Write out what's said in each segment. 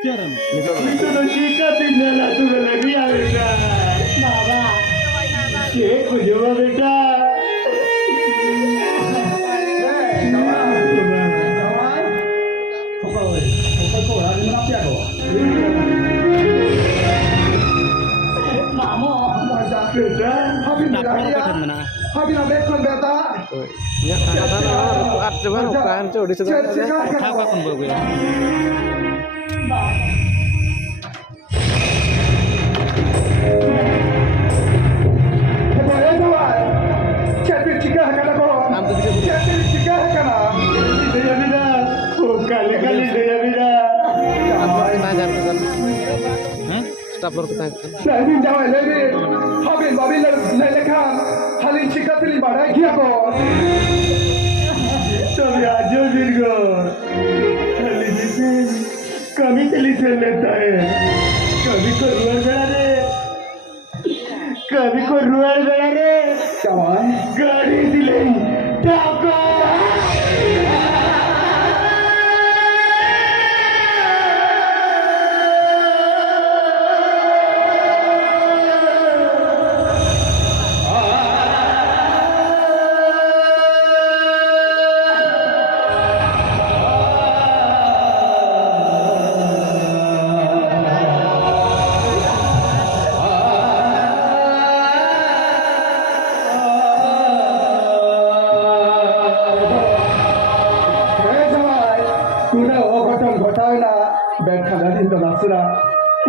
bicara. Itu lo chica tinggal tu lagi ya बेटा. बाबा ये कुछ हुआ बेटा. मामो बेटा. Habis nak bekon beta. Ya kata rukat coba rukan coba di sebelah aja. Apa kan bawa ya? Boleh tu ay. Cepat cikah kana ko. Cepat cikah kana. Dia beda. Oh kali dia beda. Apa ini ajar kan? Stop lor kita. Nabi jawab lagi. Habis babi lelekan. Halin cikah tili badai kia ko. सब आजो बिरगो खाली जिसे कभी चली चल लेता है कभी को रुआर बेड़ा रे कभी को रुआर बेड़ा रे Kawan. गाड़ी दिले टाको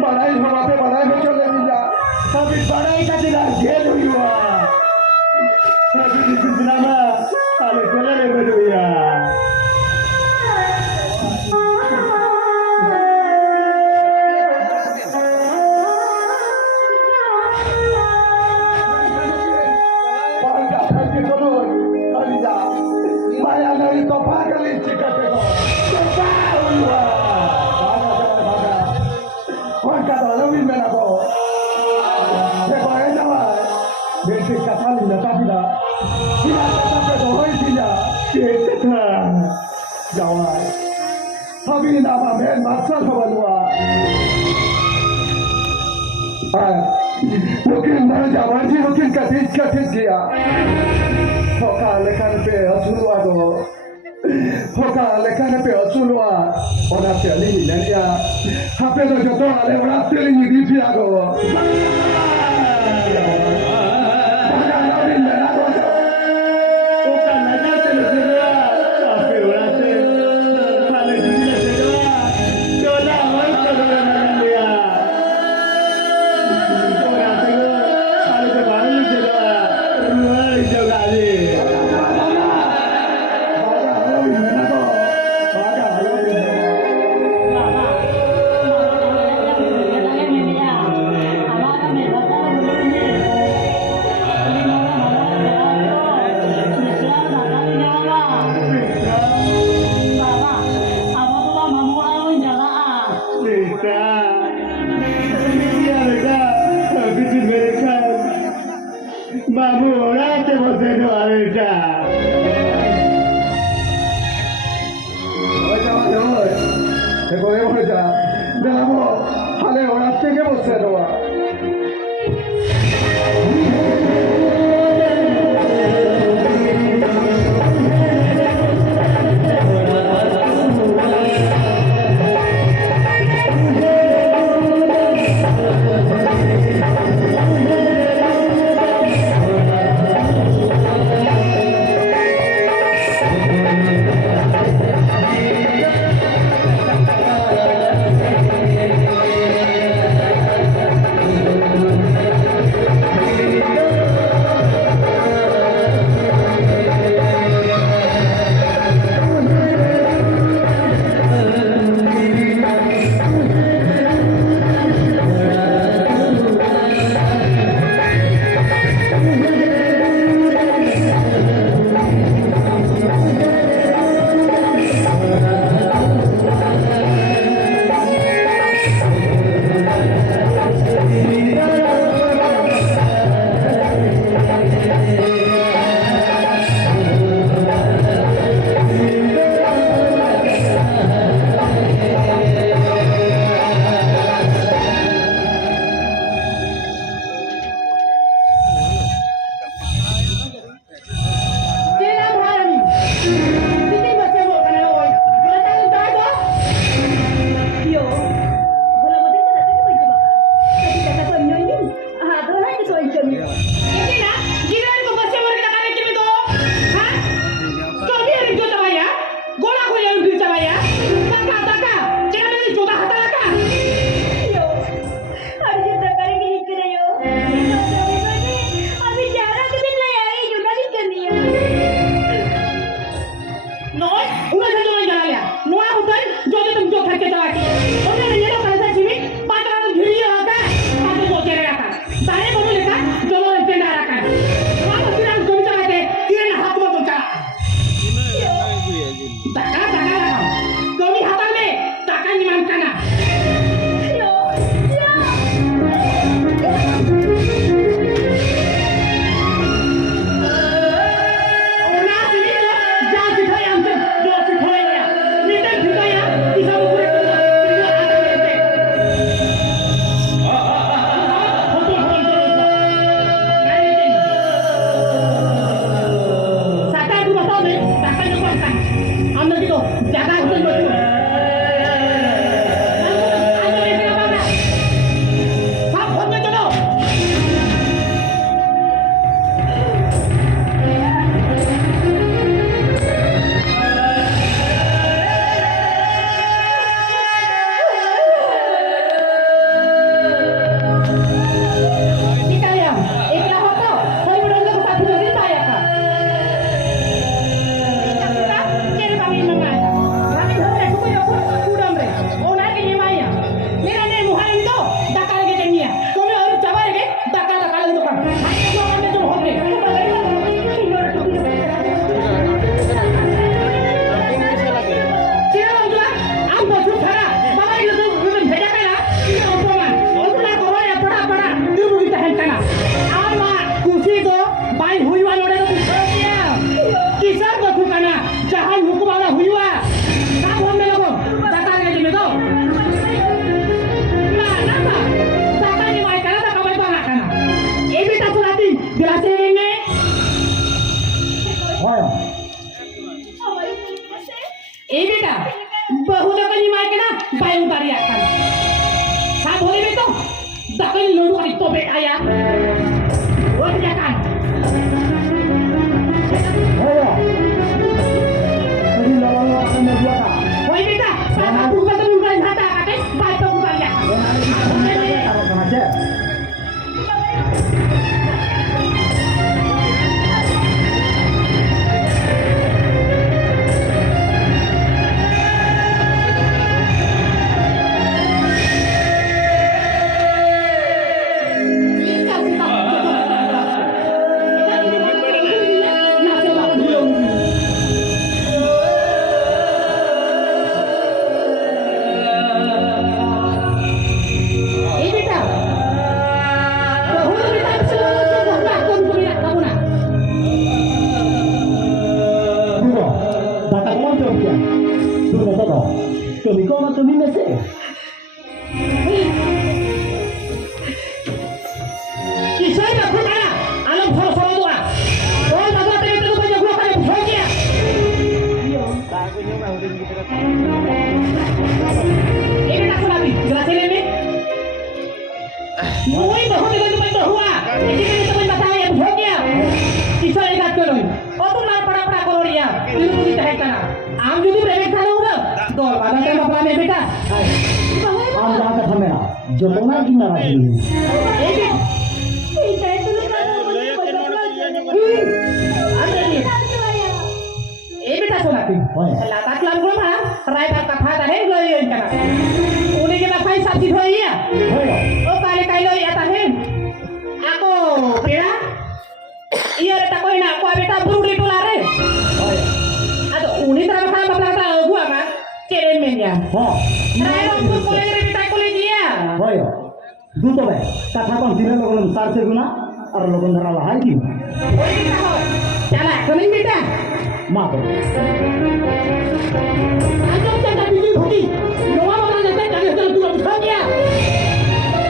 Badai hama pe badai me chole dija. अभी बड़ाई का दिन जेल हुई हुआ अभी जितना ना अरे चले रे बड़ुया Bangga hati kolon. Alija. Maya nari to pagalin cikah te ko. Bangga dalam ini mana ko. देखो है जवान बेटे कथा लिखा था बिना कथा पे तो हो ही दिया ये कथा जवान अभी ना मैं मास्टर खबर हुआ लेकिन मैं जवान जी लेकिन कथित किया होका लेखन पे अचुलवा दो होका लेखन पे अचुलवा और आप चली नहीं क्या हापे तो जो तो आले और आप चली नहीं दिया को Mamu orang tu boleh doa kita. देखो ये हो जा देखो हाले orang tinggal bosnya doa yang utariakan. Saat boleh itu, dapat dilulu kali tobek ayah. Boleh kerjakan. Ayo. Jadi lawan akan berbuat. Boleh kita, saya bukan bukan hata, kakek, baik tuh utariakan. Kalau sengaja. Kami kau nak kami mesej. Kisah ini aku mana? Alam solo-solo tu ah. Oh, tak ada yang tahu banyak gua kali berjaya. Takutnya mah udah gitu kan. Ini tak salah ni. Jelasin ini. Mui bahu kita tu banyak bahu ah. Ini kita banyak tahu yang berjaya. Kisah ini tak kau. Oh, tu nak para koloria. Itu kita hekana. Am jadi berapa kali udah? Dol, ada yang apa ni beta? Am dah ada kamera. Jomona gina lagi. Ini. बेटा सुना तू लाता तुम को मां राय का कथा ता है गई इनका उन्हें के बाप भाई साथी होई है ओ काले काई लो आता है ako pera iya ta ko ina ko beta bururi tulare ado uni tra bakal bakal ta gua mah keren menya ray lo ko le beta ko le dia hoyo duto be kata kon dire logon sar se guna ar logon dhara la hai ki oi beta ho chala kami beta maaf Anjong jangan bikin hoki. Noah mana nanti jangan jangan tuh bertanya.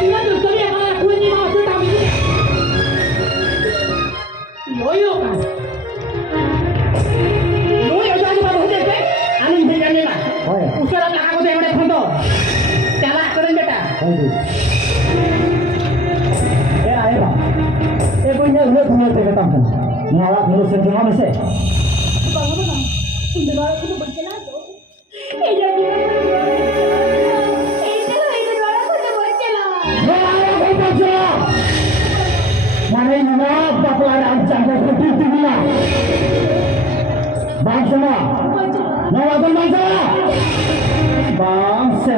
Tidak terus yang mana kue ni mau cerita begini. Yoyo kan. Yoyo jangan lupa baca ke. Anu ini jangan lah. hoyo Usara nak aku tengok deh foto. Cala keren beta. hoyo ayo punya udah punya tekan ngawak ngurus semua mesti இந்த வாரத்துக்கு படிச்சலாதோ ஏஜா இந்த வாரத்துக்கு படிச்சலா mana nama pelajaran sampai seperti ini bangsa nama bangsa bangsa